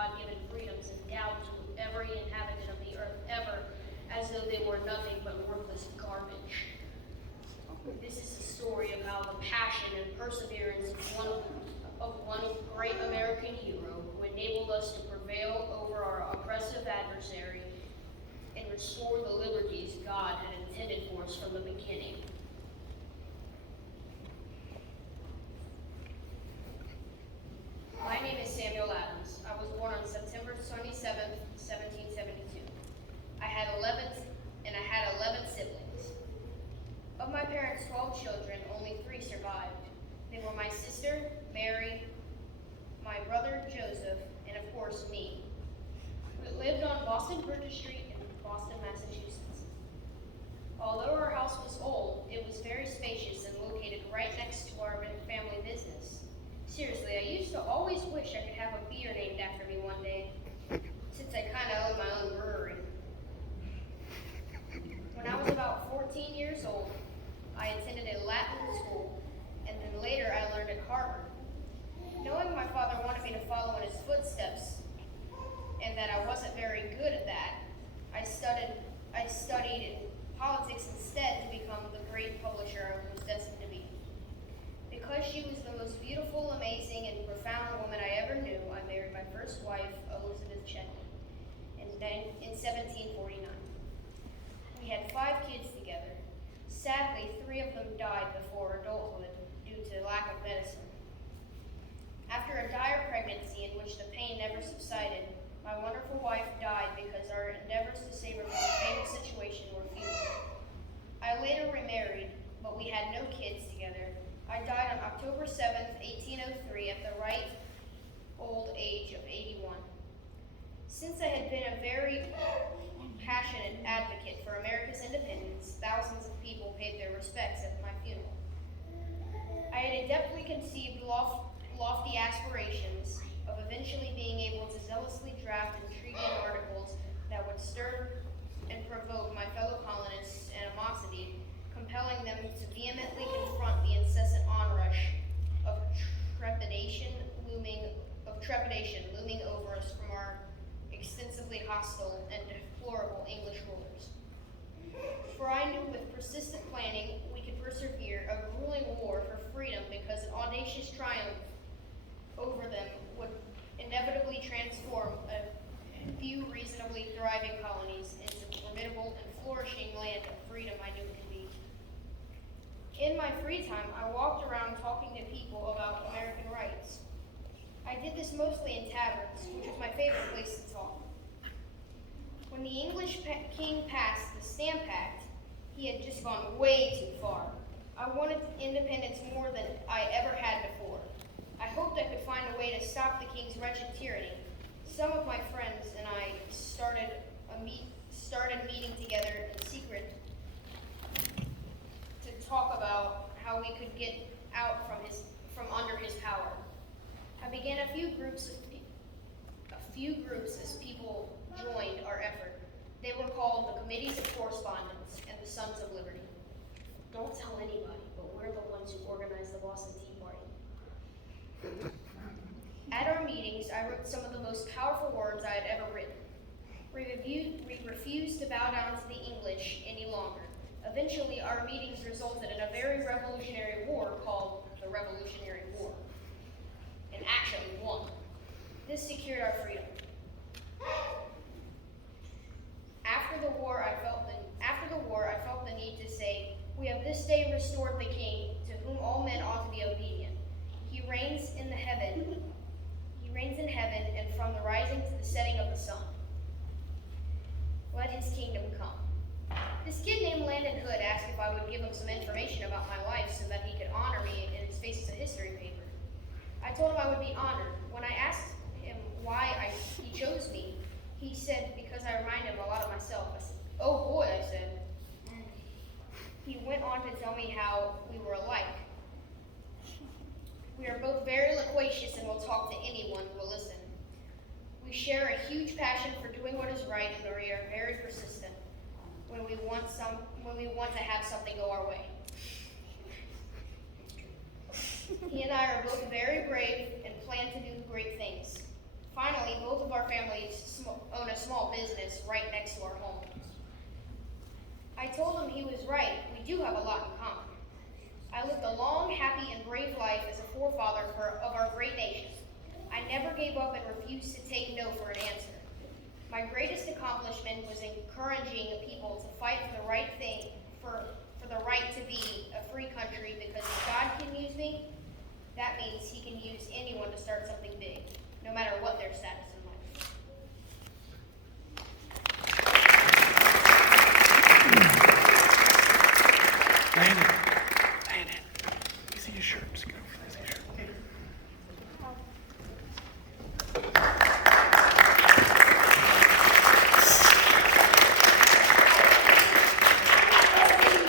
God-given freedoms endowed to every inhabitant of the earth ever, as though they were nothing but worthless garbage. This is the story of how the passion and perseverance of one great American hero who enabled us to prevail over our oppressive adversary and restore the liberties God had intended for us from the beginning. My name is Samuel Adams. I was born on September 27th, 1772. I had 11 siblings. Of my parents' 12 children, only 3 survived. They were my sister, Mary, my brother, Joseph, and of course, me. We lived on Boston Bridge Street in Boston, Massachusetts. Although our house was old, it was very spacious and located right next to our family business. Seriously, I used to always wish I could have a beer named after me one day, since I kind of own my own brewery. When I was about 14 years old, I attended a Latin school, and then later I learned at Harvard. Knowing my father wanted me to follow in his footsteps, and that I wasn't very good at that, I studied in politics instead to become the great publisher I was destined to be. Because she was the most beautiful, amazing, and profound woman I ever knew, I married my first wife, Elizabeth Chetney, in 1749. We had 5 kids together. Sadly, 3 of them died before adulthood due to lack of medicine. After a dire pregnancy in which the pain never subsided, my wonderful wife died because our endeavors to save her from the fatal situation were futile. I later remarried, but we had no kids together. I died on October 7th, 1803 at the ripe old age of 81. Since I had been a very passionate advocate for America's independence, thousands of people paid their respects at my funeral. I had adeptly conceived lofty aspirations of eventually being able to zealously draft intriguing articles that would stir and provoke my fellow colonists' animosity, compelling them to vehemently confront the incessant onrush of trepidation looming over us from our extensively hostile and deplorable English rulers. For I knew with persistent planning we could persevere a grueling war for freedom, because an audacious triumph over them would inevitably transform a few reasonably thriving colonies into the formidable and flourishing land of freedom I knew it could be. In my free time, I walked around talking to people about American rights. I did this mostly in taverns, which was my favorite place to talk. When the English king passed the Stamp Act, he had just gone way too far. I wanted independence more than I ever had before. I hoped I could find a way to stop the king's wretched tyranny. Some of my friends and I started meeting together in secret to talk about how we could get out from under his power. I began a few groups as people joined our effort. They were called the Committees of Correspondence and the Sons of Liberty. Don't tell anybody, but we're the ones who organized the Boston Tea Party. At our meetings, I wrote some of the most powerful words I had ever written. We refused to bow down to the English any longer. Eventually, our meetings resulted in a very revolutionary war called the Revolutionary War, and actually won. This secured our freedom. After the war, I felt the need to say, "We have this day restored the King, to whom all men ought to be obedient. He reigns in heaven, and from the rising to the setting of the sun. Let his kingdom come." This kid named Landon Hood asked if I would give him some information about my life so that he could honor me in his Faces of History paper. I told him I would be honored. When I asked him why he chose me, he said because I remind him a lot of myself. I said, "Oh boy," I said. He went on to tell me how we were alike. We are both very loquacious and will talk to anyone who will listen. We share a huge passion for doing what is right, and we are very persistent when we want to have something go our way. He and I are both very brave and plan to do great things. Finally, both of our families own a small business right next to our home. I told him he was right. We do have a lot in common. I lived a long, happy, and brave life as a forefather of our great nation. I never gave up and refused to take no for an answer. My greatest accomplishment was encouraging people to fight for the right thing, for the right to be a free country, because if God can use me, that means he can use anyone to start something big, no matter what their status in life. Landon, you see your shirt.